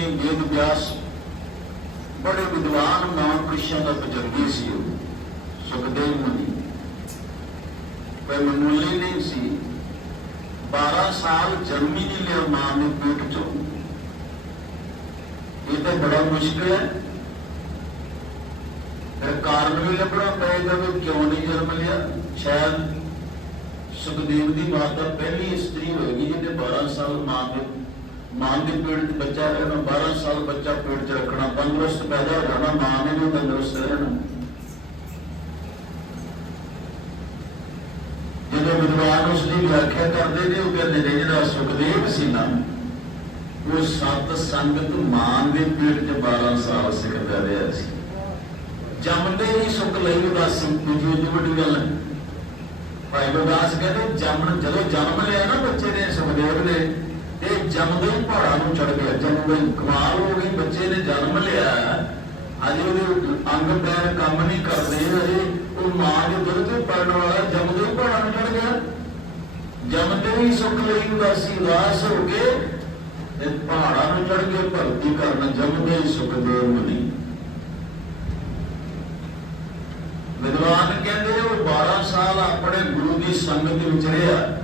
ਵੇਦ ਵਿਆਸ ਬੜੇ ਵਿਦਵਾਨ ਮਹਾਂਪੁਰਸ਼ਾਂ ਦਾ ਬਜ਼ੁਰਗੀ ਸੀ ਉਹ, ਸੁਖਦੇਵ ਮੁਨੀ। ਕੋਈ ਮਾਮੂਲੀ ਨਹੀਂ ਸੀ। 12 ਸਾਲ ਜਨਮੀ ਨਹੀਂ ਲਿਆ ਮਾਂ ਦੇ ਪੇਟ ਚੋਂ। ਇਹ ਤਾਂ ਬੜਾ ਮੁਸ਼ਕਿਲ ਹੈ। ਫਿਰ ਕਾਰਨ ਵੀ ਲੱਭਣਾ ਪਏਗਾ ਵੀ ਕਿਉਂ ਨਹੀਂ ਜਨਮ ਲਿਆ। ਸ਼ਾਇਦ ਸੁਖਦੇਵ ਦੀ ਮਾਤਾ ਪਹਿਲੀ ਇਸਤਰੀ ਹੋਏਗੀ ਜਿਹਨੇ 12 ਸਾਲ ਮਾਂ ਦੇ ਮਾਂ ਦੇ ਪੇਟ 'ਚ ਬੱਚਾ ਰਹਿਣਾ 12 ਸਾਲ ਬੱਚਾ ਪੇਟ 'ਚ ਰੱਖਣਾ, ਤੰਦਰੁਸਤ ਪੈਦਾ ਹੋ ਮਾਂ ਨੇ ਵੀ ਤੰਦਰੁਸਤ ਰਹਿਣਾ। ਜਦੋਂ ਵਿਦਵਾਨ ਉਸ ਦੀ ਵਿਆਖਿਆ ਕਰਦੇ ਨੇ, ਉਹ ਕਹਿੰਦੇ ਨੇ, ਜਿਹੜਾ ਸੁਖਦੇਵ ਸੀ ਨਾ, ਉਹ ਸਤ ਸੰਗਤ ਮਾਂ ਦੇ ਪੇਟ 'ਚ 12 ਸਾਲ ਸਿੱਖਦਾ ਰਿਹਾ ਸੀ। ਜੰਮਦੇ ਹੀ ਸੁਖ ਲਈ ਉਦਾਸੀ ਦੂਜੀ ਉਹਦੀ ਵੱਡੀ ਗੱਲ। ਹੈ ਭਾਈ ਗੁਰਦਾਸ ਕਹਿੰਦੇ, ਜੰਮਣ ਜਦੋਂ ਜਨਮ ਲਿਆ ਨਾ ਬੱਚੇ ਨੇ, ਸੁਖਦੇਵ ਨੇ ਇਹ ਜੰਮਦੇ ਹੀ ਪਹਾੜਾਂ ਨੂੰ ਚੜ ਗਿਆ ਜੰਮਦੇ ਹੀ ਕਮਾਲ ਹੋ ਗਈ ਬੱਚੇ ਨੇ ਜਨਮ ਲਿਆ। ਅਜੇ ਉਹਦੇ ਅੰਗ ਪੈਰ ਕੰਮ ਨਹੀਂ ਕਰਦੇ। ਅਜੇ ਉਹ ਮਾਂ ਦੇ ਦੁੱਧ ਤੇ ਪੜਨ ਵਾਲਾ ਜੰਮਦੇ ਹੀ ਪਹਾੜਾਂ ਨੂੰ ਚੜ ਗਿਆ। ਜੰਮਦੇ ਹੀ ਸੁਖ ਲਈ ਉਦਾਸੀ, ਉਦਾਸ ਹੋ ਕੇ ਤੇ ਪਹਾੜਾਂ ਨੂੰ ਚੜ ਕੇ ਭਗਤੀ ਕਰਨ ਜੰਮਦੇ ਹੀ ਸੁਖਦੇਵ ਮੁਨੀ। ਵਿਦਵਾਨ ਕਹਿੰਦੇ ਉਹ 12 ਸਾਲ ਆਪਣੇ ਗੁਰੂ ਦੀ ਸੰਗਤ ਵਿੱਚ ਰਿਹਾ।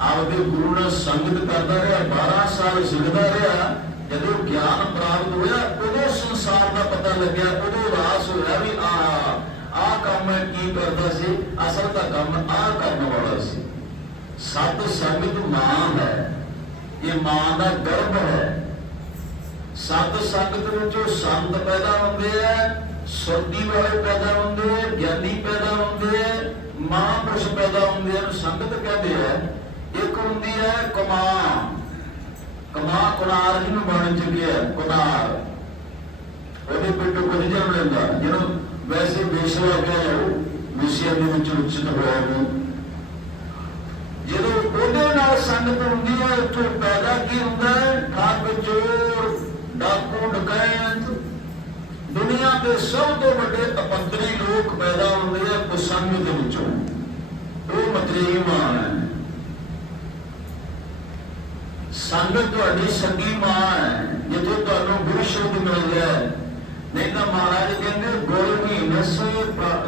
ਆਪਦੇ ਗੁਰੂ ਨਾਲ ਸੰਗਤ ਕਰਦਾ ਰਿਹਾ 12 ਸਾਲ ਸਿੱਖਦਾ ਰਿਹਾ, ਜਦੋਂ ਗਿਆਨ ਪ੍ਰਾਪਤ ਹੋਇਆ, ਉਦੋਂ ਸੰਸਾਰ ਦਾ ਪਤਾ ਲੱਗਿਆ, ਉਦੋਂ ਰਾਸ ਹੋਇਆ ਵੀ ਆ ਆ ਕੰਮ ਕੀ ਕਰਦਾ ਸੀ, ਅਸਲ ਦਾ ਕੰਮ ਆ ਕਰਨ ਵਾਲਾ ਸੀ। ਸਤ ਸੰਗਤ ਮਾਂ ਹੈ, ਇਹ ਮਾਂ ਦਾ ਗਰਭ ਹੈ। ਸਤ ਸੰਗਤ ਵਿੱਚੋਂ ਸੰਤ ਪੈਦਾ ਹੁੰਦੇ ਆ, ਸੁਰਤੀ ਵਾਲੇ ਪੈਦਾ ਹੁੰਦੇ ਆ, ਗਿਆਨੀ ਪੈਦਾ ਹੁੰਦੇ ਆ, ਮਹਾਂਪੁਰਸ਼ ਪੈਦਾ ਹੁੰਦੇ ਆ ਸੰਗਤ ਕਹਿੰਦੇ ਆ। ਇੱਕ ਹੁੰਦੀ ਹੈ ਕਮਾ ਕਮਾ ਕੁਨਾਰ ਜਿਹਨੂੰ ਬਣ ਚੁੱਕਿਆ ਕੁਨਾਰ। ਉਹਦੇ ਪਿੰਡੋਂ ਕੁਝ ਜਨਮ ਲੈਂਦਾ। ਜਿਹਨੂੰ ਵੈਸੇ ਬੇਸ਼ਵਾ ਕਹਿੰਦੇ ਉਹ ਵਿਸ਼ਿਆਂ ਦੇ ਵਿੱਚ ਉਚਿਤ ਹੋਇਆ ਨੂੰ ਜਦੋਂ ਉਹਦੇ ਨਾਲ ਸੰਗਤ ਹੁੰਦੀ ਹੈ, ਉੱਥੋਂ ਪੈਦਾ ਕੀ ਹੁੰਦਾ ਹੈ? ਠੱਗ ਚੋਰ, ਡਾਕੂ, ਡਕੈਤ। ਦੁਨੀਆ ਦੇ ਸਭ ਤੋਂ ਵੱਡੇ ਅਪੰਤਰੀ ਲੋਕ ਪੈਦਾ ਹੁੰਦੇ ਆ ਕੁਸੰਗ ਦੇ ਵਿੱਚੋਂ। ਉਹ ਮਤਰੇਈ ਹੈ। ਸੰਗਤ ਤੁਹਾਡੀ ਸੰਗੀ ਮਾਂ ਹੈ, ਜਿੱਥੇ ਤੁਹਾਨੂੰ ਗੁਰੂ ਸ਼ਬਦ ਮਿਲ ਗਿਆ ਨਹੀਂ ਤਾਂ ਮਹਾਰਾਜ ਕਹਿੰਦੇ, ਗੁਰਹੀਨਸ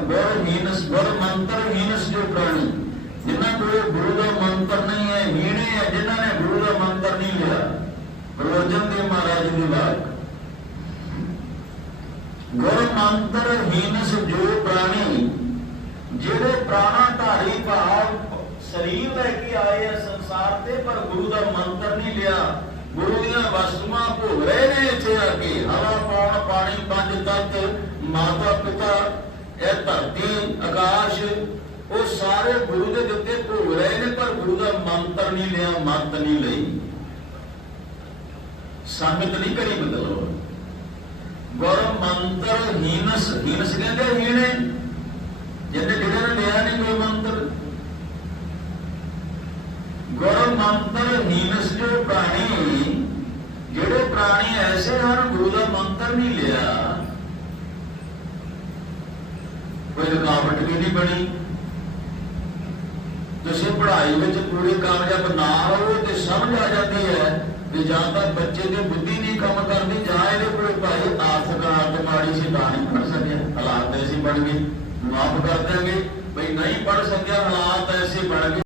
ਗੁਰਹੀਨਸ ਗੁਰ ਮੰਤਰ ਹੀਨਸ ਜੋ ਪ੍ਰਾਣੀ, ਜਿਨ੍ਹਾਂ ਕੋਲ ਗੁਰੂ ਦਾ ਮੰਤਰ ਨਹੀਂ ਹੈ, ਹੀਣੇ ਹੈ, ਜਿਨ੍ਹਾਂ ਨੇ ਗੁਰੂ ਦਾ ਮੰਤਰ ਨਹੀਂ ਲਿਆ ਗੁਰੂ ਅਰਜਨ ਦੇਵ ਮਹਾਰਾਜ ਦੀ ਬਾਤ ਗੁਰ ਮੰਤਰ ਹੀਨਸ ਜੋ ਪ੍ਰਾਣੀ, ਜਿਹੜੇ ਪ੍ਰਾਣਾ ਧਾਰੀ ਭਾਵ ਸਰੀਰ ਲੈ ਕੇ ਆਏ ਆ ਸੰਸਾਰ ਤੇ, ਪਰ ਗੁਰੂ ਦਾ ਮੰਤਰ ਨਹੀਂ ਲਿਆ। ਗੁਰੂ ਦੀਆਂ ਵਸਤੂਆਂ ਭੋਗ ਰਹੇ ਨੇ ਇੱਥੇ ਆ ਕੇ। ਹਵਾ ਪੌਣ ਪਾਣੀ, ਪੰਜ ਤੱਤ, ਮਾਤਾ ਪਿਤਾ, ਇਹ ਧਰਤੀ, ਆਕਾਸ਼, ਉਹ ਸਾਰੇ ਗੁਰੂ ਦੇ ਦਿੱਤੇ ਭੋਗ ਰਹੇ ਨੇ, ਪਰ ਗੁਰੂ ਦਾ ਮੰਤਰ ਨਹੀਂ ਲਿਆ, ਮੰਤ ਨਹੀਂ ਲਈ। ਸੰਗਤ ਨਹੀਂ ਕਰੀ ਮਤਲਬ। ਗੁਰ ਮੰਤਰ ਹੀਨਸ ਹੀਨਸ ਕਹਿੰਦੇ ਹੀਣੇ। ਜਿਹਨੇ ਜਿਹੜੇ ਨੇ ਲਿਆ ਨਹੀਂ ਕੋਈ ਮੰਤਰ। ਗੁਰ ਮੰਤਰ ਹੀਨਸ ਪ੍ਰਾਣੀ। ਜਿਹੜੇ ਪ੍ਰਾਣੀ ਐਸੇ ਹਨ, ਗੁਰੂ ਦਾ ਮੰਤਰ ਨਹੀਂ ਲਿਆ। ਕੋਈ ਰੁਕਾਵਟ ਵੀ ਨਹੀਂ ਬਣੀ? ਤੁਸੀਂ ਪੜ੍ਹਾਈ ਵਿੱਚ ਪੂਰੇ ਕਾਮਯਾਬ ਨਾ ਹੋ ਤੇ ਸਮਝ ਆ ਜਾਂਦੀ ਹੈ ਵੀ ਜਾਂ ਤਾਂ ਬੱਚੇ ਦੀ ਬੁੱਧੀ ਨਹੀਂ ਕੰਮ ਕਰਦੀ, ਜਾਂ ਇਹਦੇ ਕੋਲ ਭਾਈ ਆਰਥਿਕ ਹਾਲਤ ਮਾੜੀ ਸੀ ਤਾਂ ਨਹੀਂ ਪੜ ਸਕਿਆ। ਹਾਲਾਤ ਐਸੀ ਬਣ ਗਏ। ਮਾਫ ਕਰ ਦਿਆਂਗੇ। ਬਈ ਨਹੀਂ ਪੜ ਸਕਿਆ, ਹਾਲਾਤ ਐਸੇ ਬਣ ਗਏ।